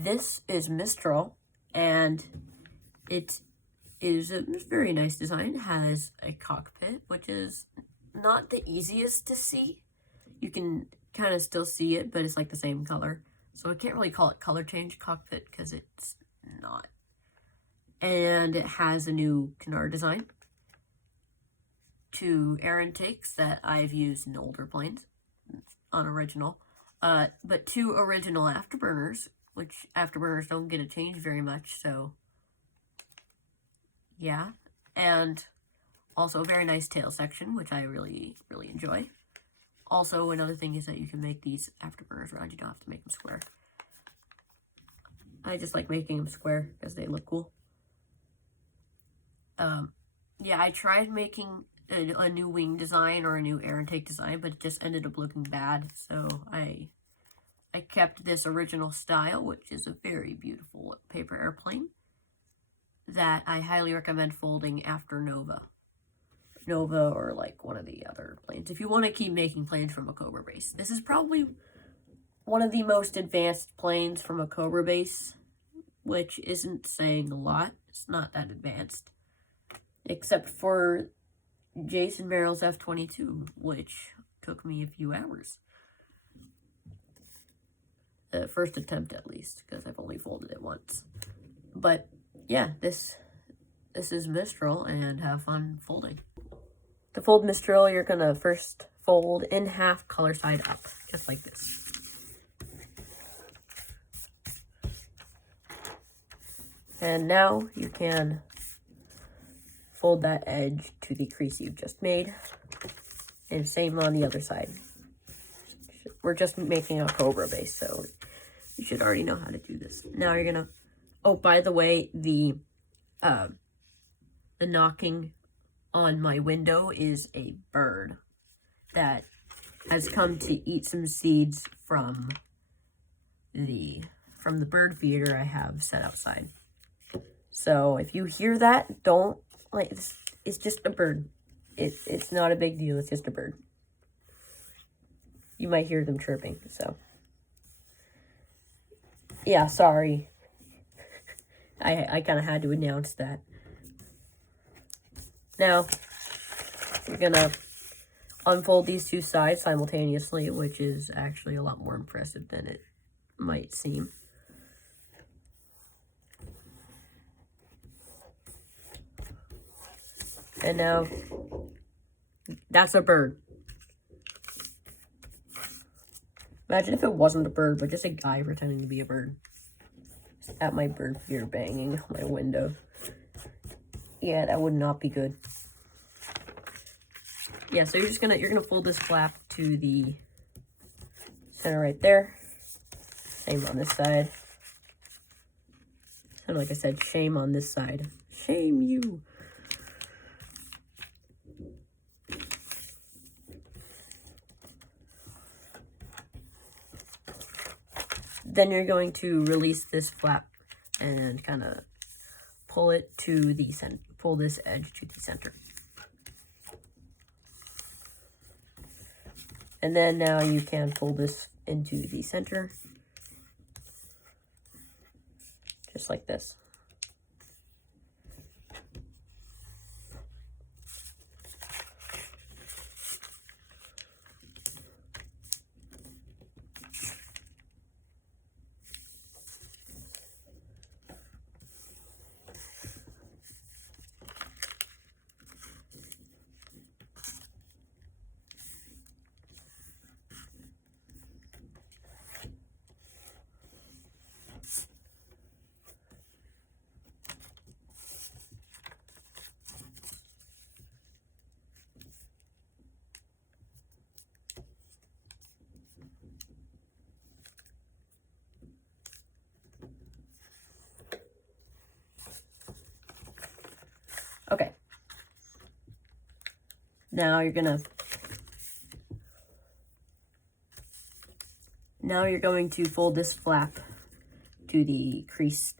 This is Mistral, and it is a very nice design. It has a cockpit, which is not the easiest to see. You can kind of still see it, but it's like the same color. So I can't really call it color change cockpit because it's not. And it has a new canard design. 2 air intakes that I've used in older planes on original. But 2 original afterburners, which afterburners don't get a change very much, so yeah. And also a very nice tail section, which I really enjoy. Also, another thing is that you can make these afterburners round. You don't have to make them square. I just like making them square because they look cool. Yeah, I tried making a new wing design or a new air intake design, but it just ended up looking bad. So I kept this original style, which is a very beautiful paper airplane that I highly recommend folding after Nova or like one of the other planes. If you want to keep making planes from a Cobra base. This is probably one of the most advanced planes from a Cobra base, which isn't saying a lot. It's not that advanced. Except for Jason Merrill's F-22, which took me a few hours. The first attempt, at least, because I've only folded it once. But yeah, this is Mistral, and have fun folding. To fold Mistral, you're gonna first fold in half, color side up, just like this. And now you can fold that edge to the crease you've just made, and same on the other side. We're just making a Cobra base, so you should already know how to do this. Now you're gonna, oh, by the way, the knocking on my window is a bird that has come to eat some seeds from the bird feeder I have set outside. So if you hear that, don't, like, it's just a bird. It's not a big deal, it's just a bird. You might hear them chirping, so. Yeah, sorry. I kind of had to announce that. Now, we're gonna unfold these 2 sides simultaneously, which is actually a lot more impressive than it might seem. And now, that's a bird. Imagine if it wasn't a bird, but just a guy pretending to be a bird. At my bird feeder banging on my window. Yeah, that would not be good. Yeah, so you're gonna fold this flap to the center right there. Same on this side. And like I said, shame on this side. Shame you. Then you're going to release this flap and kind of pull it to the center. Pull this edge to the center. And then now you can pull this into the center. Just like this. Okay. Now you're going to fold this flap to the crease,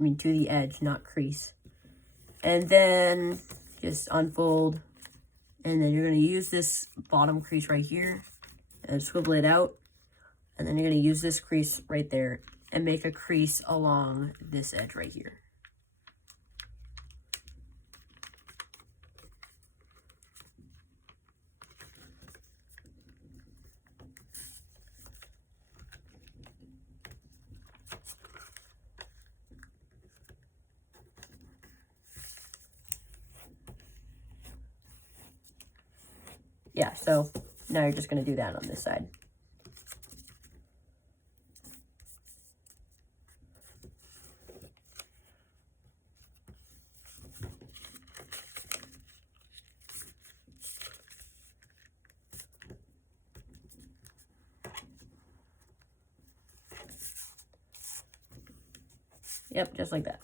to the edge, not crease. And then just unfold, and then you're going to use this bottom crease right here and swivel it out. And then you're going to use this crease right there and make a crease along this edge right here. Yeah, so now you're just going to do that on this side. Yep, just like that.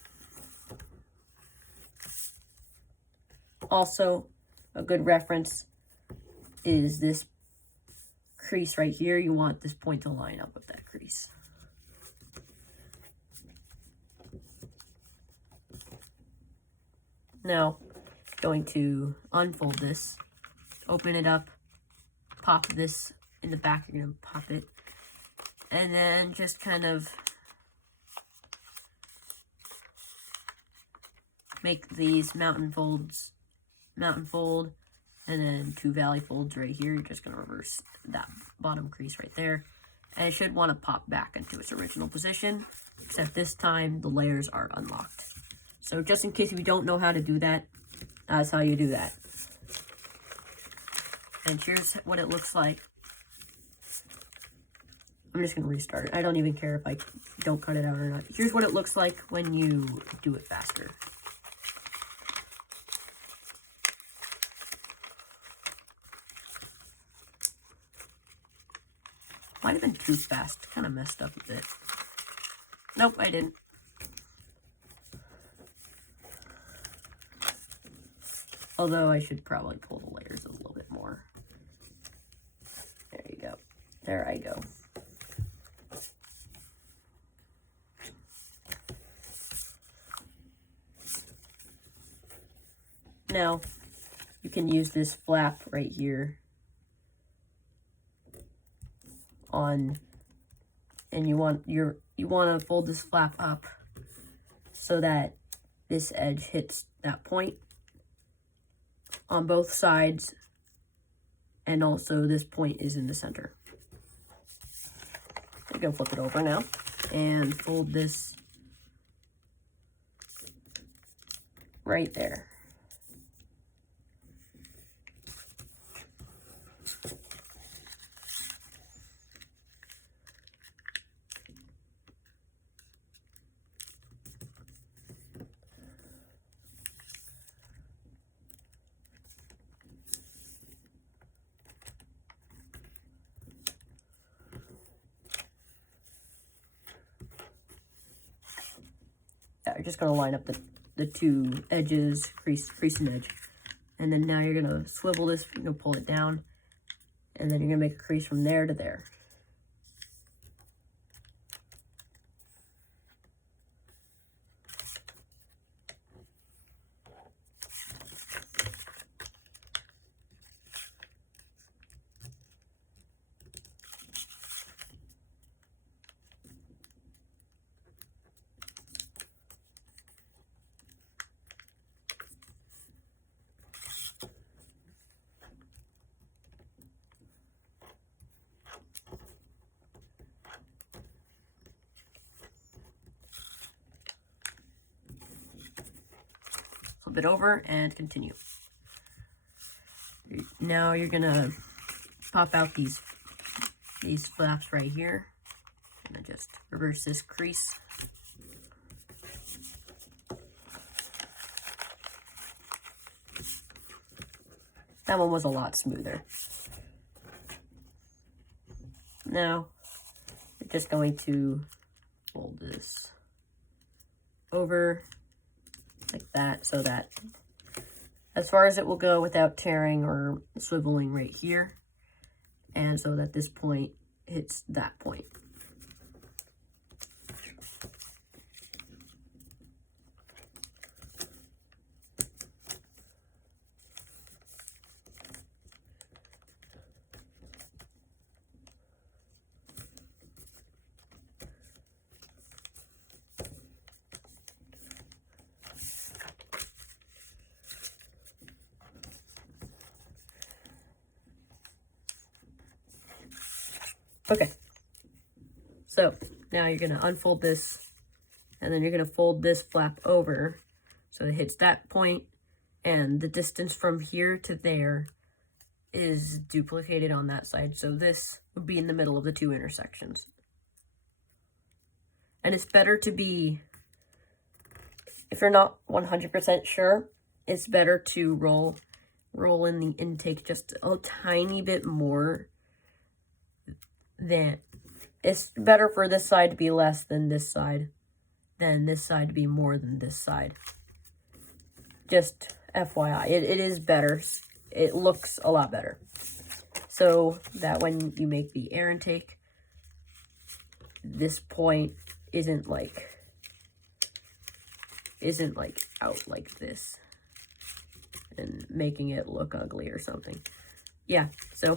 Also, a good reference is this crease right here. You want this point to line up with that crease. Now, going to unfold this, open it up, pop this in the back. You're going to pop it, and then just kind of make these mountain fold, and then 2 valley folds right here. You're just going to reverse that bottom crease right there. And it should want to pop back into its original position, except this time the layers are unlocked. So just in case if you don't know how to do that, that's how you do that. And here's what it looks like. I'm just going to restart it. I don't even care if I don't cut it out or not. Here's what it looks like when you do it faster. Might have been too fast. Kind of messed up a bit. Nope, I didn't. Although I should probably pull the layers a little bit more. There you go. There I go. Now, you can use this flap right here on, and you want to fold this flap up so that this edge hits that point on both sides, and also this point is in the center. I'm gonna flip it over now and fold this right there. Yeah, you're just going to line up the 2 edges, crease and edge. And then now you're going to swivel this, you're going to pull it down, and then you're going to make a crease from there to there. Flip it over and continue. Now you're gonna pop out these flaps right here, and then just reverse this crease. That one was a lot smoother. Now you're just going to fold this over like that, so that as far as it will go without tearing or swiveling right here, and so that this point hits that point. Okay, so now you're going to unfold this, and then you're going to fold this flap over so it hits that point, and the distance from here to there is duplicated on that side. So this would be in the middle of the two intersections. And it's better to be, if you're not 100% sure, it's better to roll in the intake just a tiny bit more than, it's better for this side to be less than this side to be more than this side. Just FYI, it is better. It looks a lot better. So that when you make the air intake, this point isn't like out like this and making it look ugly or something. Yeah, so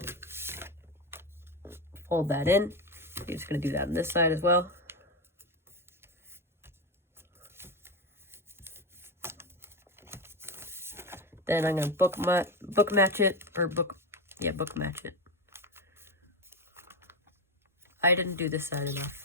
fold that in. You're just going to do that on this side as well. Then I'm going to book match it. I didn't do this side enough.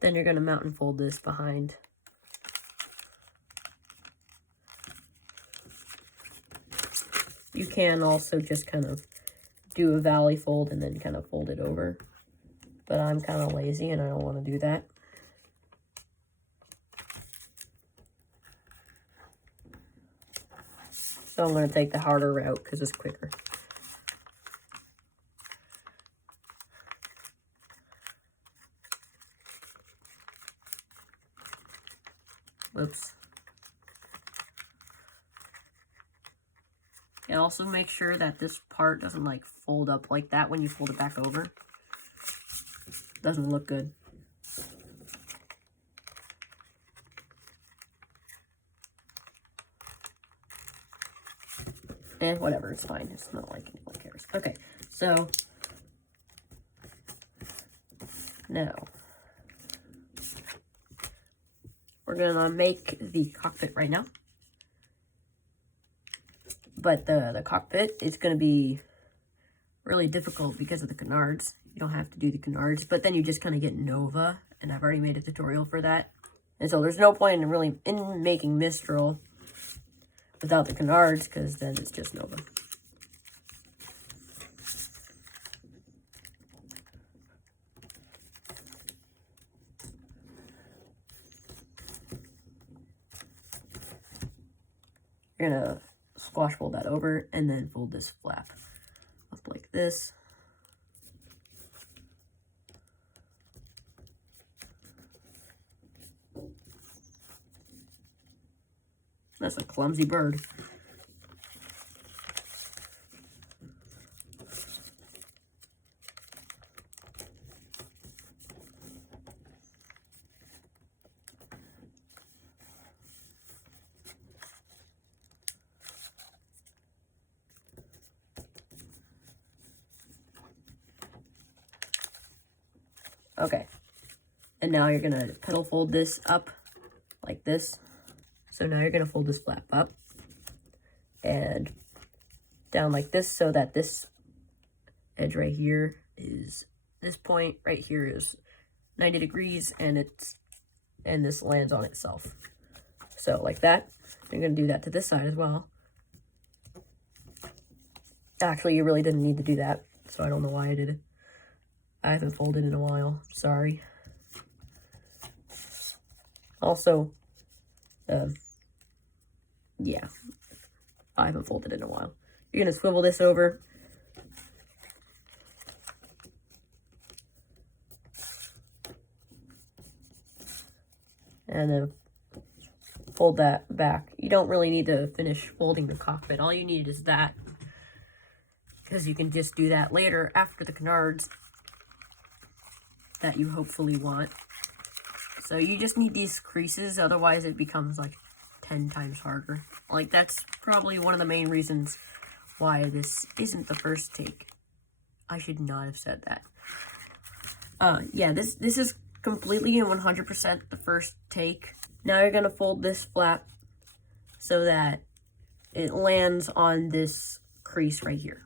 Then you're going to mount and fold this behind. You can also just kind of do a valley fold and then kind of fold it over. But I'm kind of lazy and I don't want to do that. So I'm going to take the harder route because it's quicker. Whoops. And also make sure that this part doesn't like fold up like that when you fold it back over. Doesn't look good. And whatever, it's fine. It's not like anyone cares. Okay, so now we're gonna make the cockpit right now. But the cockpit is gonna be really difficult because of the canards. You don't have to do the canards, but then you just kind of get Nova, and I've already made a tutorial for that. And so there's no point in really making Mistral without the canards, because then it's just Nova. You're gonna squash fold that over and then fold this flap up like this. That's a clumsy bird. Okay, and now you're gonna pedal fold this up like this. So now you're gonna fold this flap up and down like this, so that this edge right here is, this point right here is 90 degrees, and this lands on itself. So like that. You're gonna do that to this side as well. Actually, you really didn't need to do that, so I don't know why I did it. I haven't folded in a while, sorry. Also, yeah, I haven't folded in a while. You're gonna swivel this over. And then fold that back. You don't really need to finish folding the cockpit. All you need is that, because you can just do that later after the canards that you hopefully want. So you just need these creases, otherwise it becomes like 10 times harder. Like, that's probably one of the main reasons why this isn't the first take. I should not have said that. Yeah, this is completely and 100% the first take. Now you're gonna fold this flap so that it lands on this crease right here.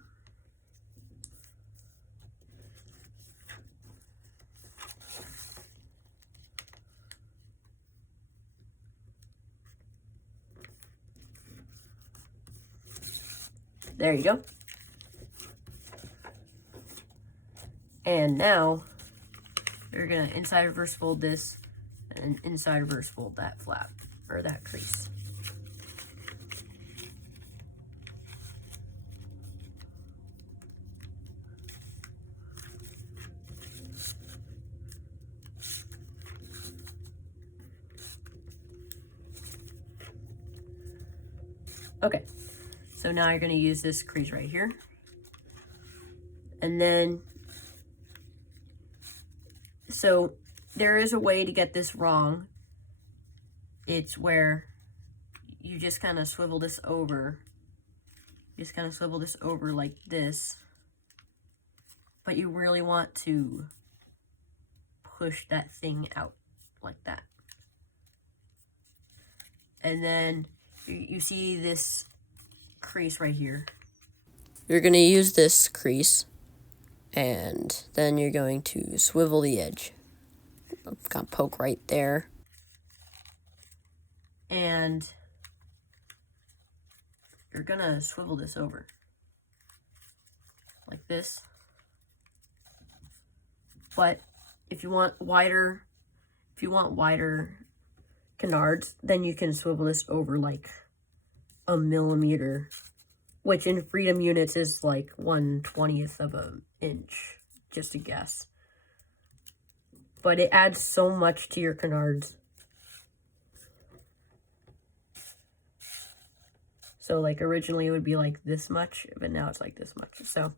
There you go. And now you're gonna inside reverse fold this and inside reverse fold that flap or that crease. Okay, so now you're gonna use this crease right here. And then, so there is a way to get this wrong. It's where you just kind of swivel this over. Just kind of swivel this over like this. But you really want to push that thing out like that. And then you see this crease right here. You're going to use this crease, and then you're going to swivel the edge. I've got poke right there. And you're going to swivel this over like this. But if you want wider canards, then you can swivel this over like a millimeter, which in freedom units is like 1/20th of an inch, just a guess. But it adds so much to your canards. So like originally it would be like this much, but now it's like this much. So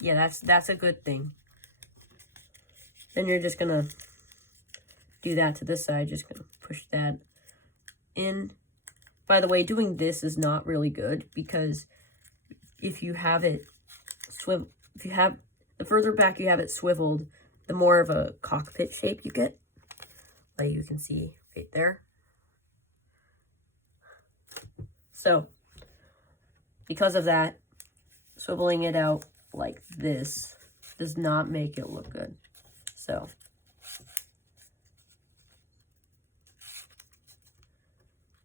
yeah, that's a good thing. Then you're just gonna do that to this side, just gonna push that in. By the way, doing this is not really good because if you have it the further back you have it swiveled, the more of a cockpit shape you get. Like you can see right there. So, because of that, swiveling it out like this does not make it look good. So,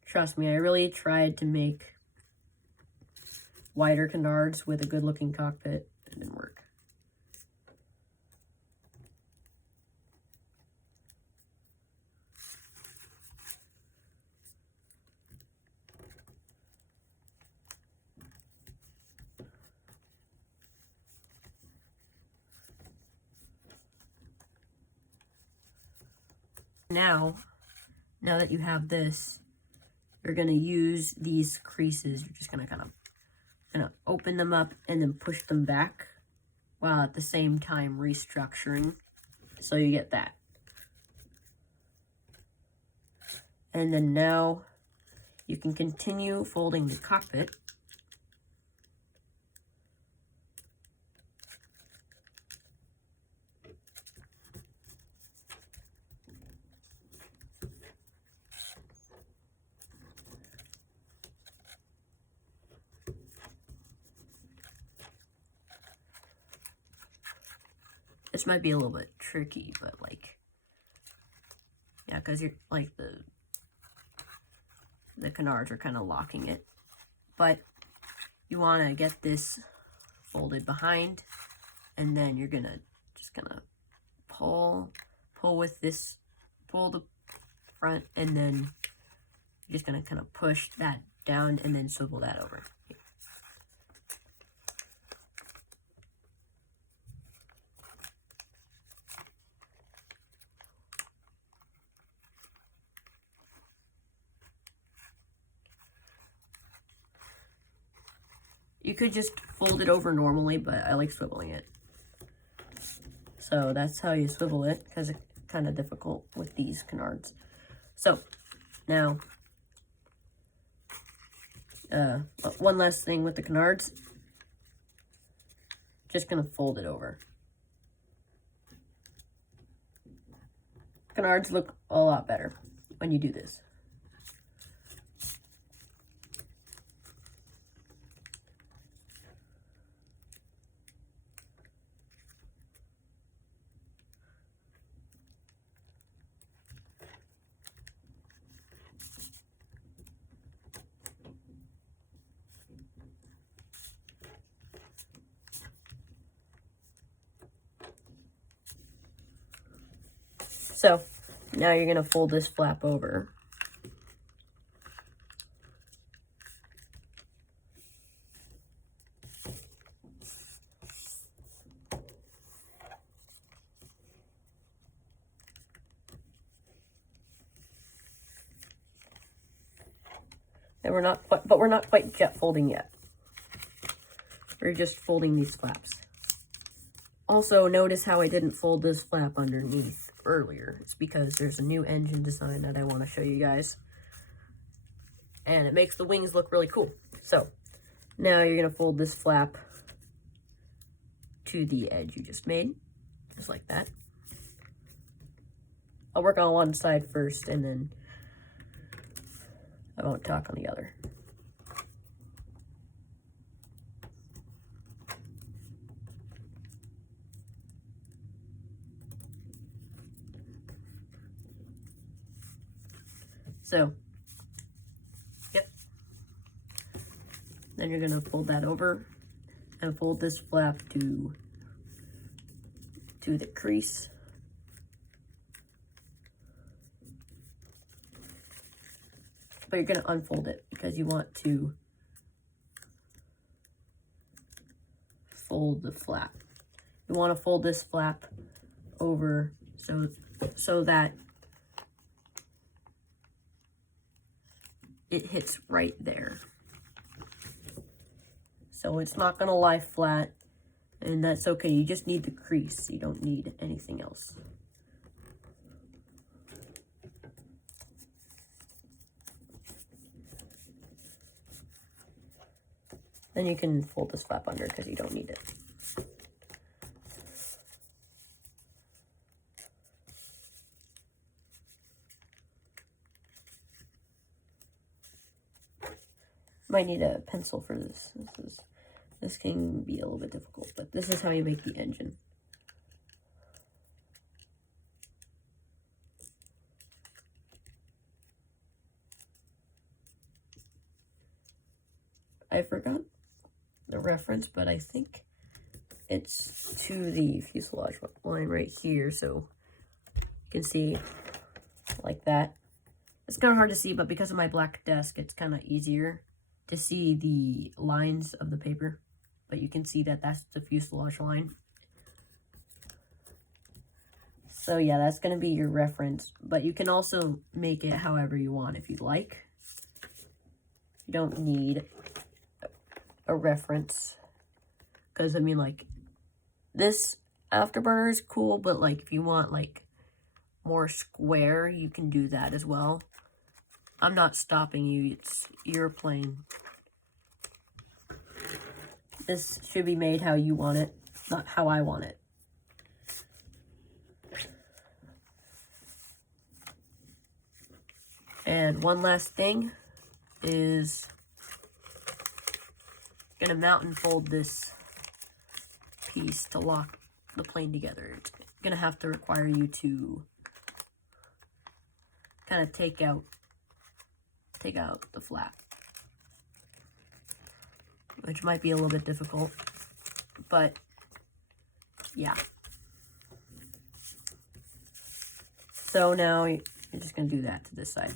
trust me, I really tried to make wider canards with a good looking cockpit. It didn't work. Now that you have this, you're going to use these creases. You're just going to kind of open them up and then push them back while at the same time restructuring. So you get that. And then now you can continue folding the cockpit. This might be a little bit tricky, but like, yeah, because you're like the canards are kind of locking it. But you want to get this folded behind, and then you're gonna just kind of pull with this, pull the front, and then you're just gonna kind of push that down and then swivel that over. You could just fold it over normally, but I like swiveling it. So that's how you swivel it, because kind of difficult with these canards. So now, one last thing with the canards, just gonna fold it over. Canards look a lot better when you do this. So now you're going to fold this flap over. And we're not quite jet folding yet. We're just folding these flaps. Also, notice how I didn't fold this flap underneath earlier. It's because there's a new engine design that I want to show you guys. And it makes the wings look really cool. So, now you're going to fold this flap to the edge you just made. Just like that. I'll work on one side first, and then I won't talk on the other. So, yep. Then you're gonna fold that over and fold this flap to the crease. But you're gonna unfold it because you want to fold the flap. You want to fold this flap over so that it hits right there. So it's not going to lie flat, and that's okay. You just need the crease. You don't need anything else. Then you can fold this flap under because you don't need it. Might need a pencil for this. This can be a little bit difficult, but this is how you make the engine. I forgot the reference, but I think it's to the fuselage line right here, so you can see like that. It's kind of hard to see, but because of my black desk, it's kind of easier to see the lines of the paper, but you can see that that's the fuselage line. So yeah, that's going to be your reference, but you can also make it however you want if you like. You don't need a reference, because I mean, like, this afterburner is cool, but like if you want like more square, you can do that as well. I'm not stopping you, it's your plane. This should be made how you want it, not how I want it. And one last thing is gonna mount and fold this piece to lock the plane together. It's gonna have to require you to kind of take out the flap, which might be a little bit difficult, but yeah. So now you're just gonna do that to this side.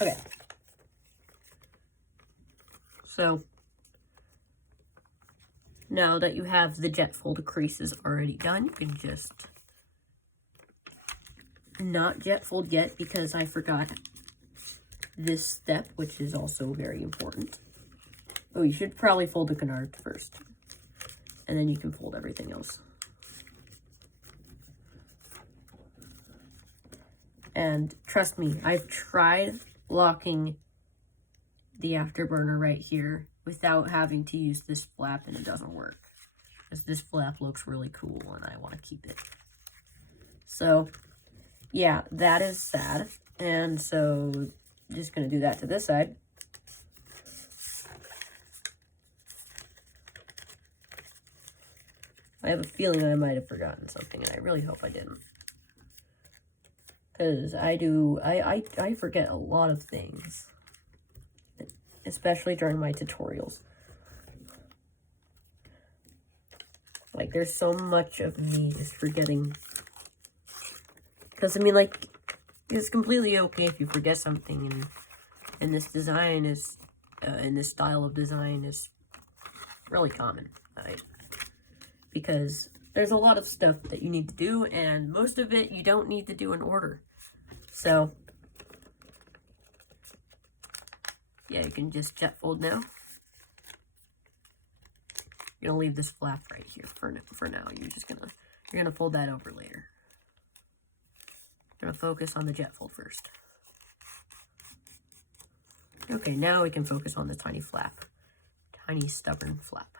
Okay. So, now that you have the jet fold creases already done, you can just not jet fold yet because I forgot this step, which is also very important. Oh, you should probably fold the canard first, and then you can fold everything else. And trust me, I've tried locking the afterburner right here without having to use this flap, and it doesn't work. Because this flap looks really cool, and I want to keep it. So, yeah, that is sad. And so, just going to do that to this side. I have a feeling I might have forgotten something, and I really hope I didn't. Because I forget a lot of things. Especially during my tutorials. Like, there's so much of me just forgetting. Because, I mean, like, it's completely okay if you forget something, and this design is, in this style of design is really common, right? Because there's a lot of stuff that you need to do, and most of it you don't need to do in order. So, yeah, you can just jet fold now. You're gonna leave this flap right here for now. You're gonna fold that over later. Gonna focus on the jet fold first. Okay, now we can focus on the tiny flap. Tiny stubborn flap.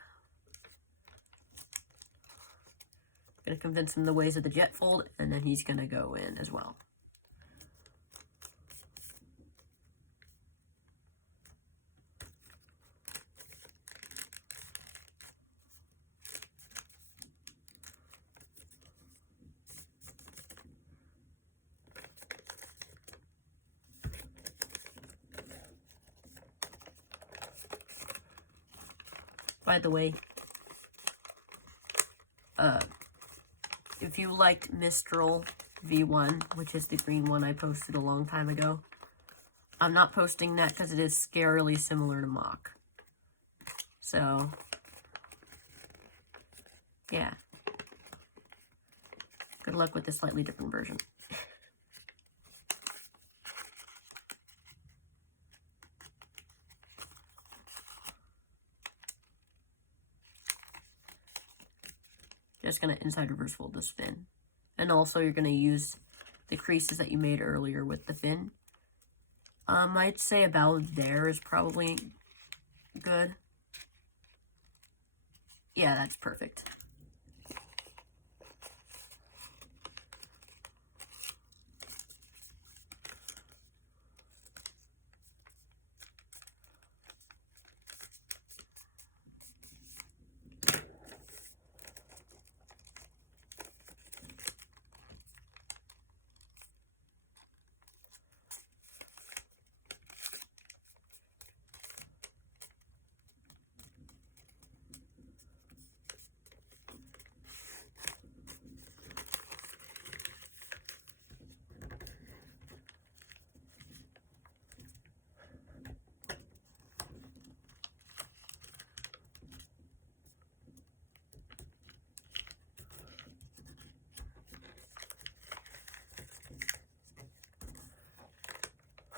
Gonna convince him the ways of the jet fold, and then he's gonna go in as well. By the way, if you liked Mistral V1, which is the green one I posted a long time ago, I'm not posting that because it is scarily similar to Mach. So, yeah. Good luck with the slightly different version. Just going to inside reverse fold this fin. And also you're going to use the creases that you made earlier with the fin. I'd say about there is probably good. Yeah, that's perfect.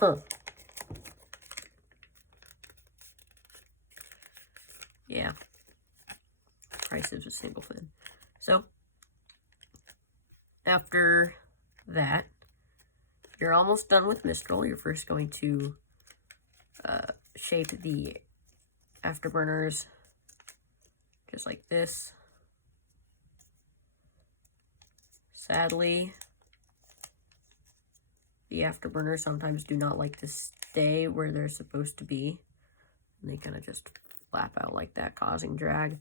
Huh. Yeah. Price is a single fin. So, after that, you're almost done with Mistral. You're first going to shape the afterburners just like this. Sadly, the afterburners sometimes do not like to stay where they're supposed to be. And they kind of just flap out like that, causing drag.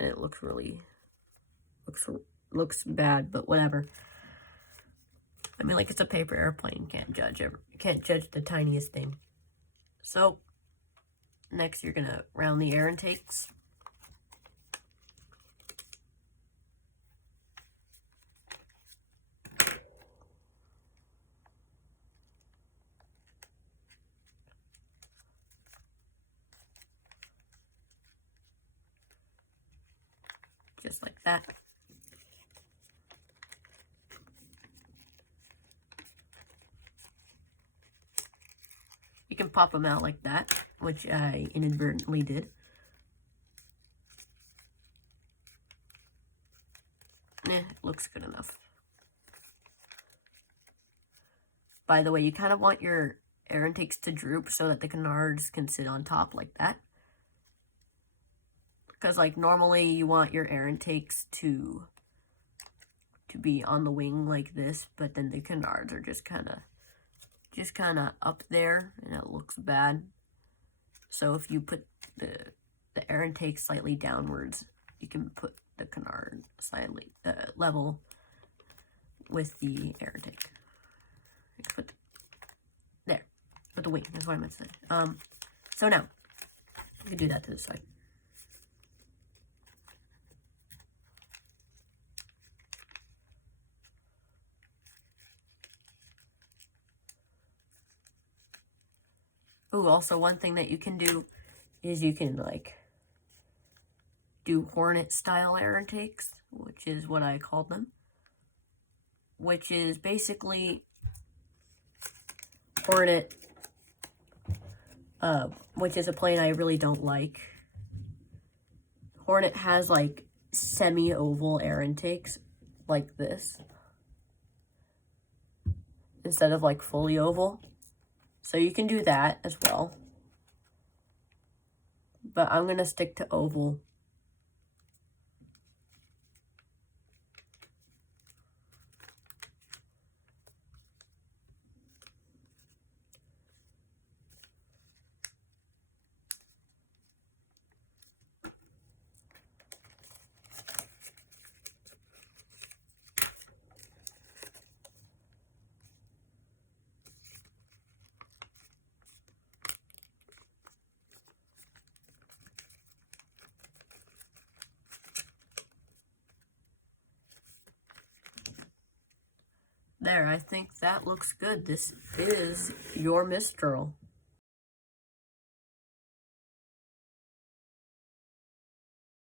And it looks really, looks bad, but whatever. I mean, like, it's a paper airplane. Can't judge the tiniest thing. So, next you're gonna round the air intakes. just like that. You can pop them out like that, which I inadvertently did. It looks good enough. By the way, you kind of want your air intakes to droop so that the canards can sit on top like that. Because like normally you want your air intakes to be on the wing like this, but then the canards are just kind of up there and it looks bad. So if you put the air intake slightly downwards, you can put the canard slightly level with the air intake. Put the wing, that's what I meant to say. So now, you can do that to the side. Oh, also one thing that you can do is you can like do Hornet style air intakes, which is what I called them. Which is basically Hornet, which is a plane I really don't like. Hornet has like semi-oval air intakes like this instead of like fully oval. So you can do that as well. But I'm going to stick to oval. There, I think that looks good. This is your Mistral.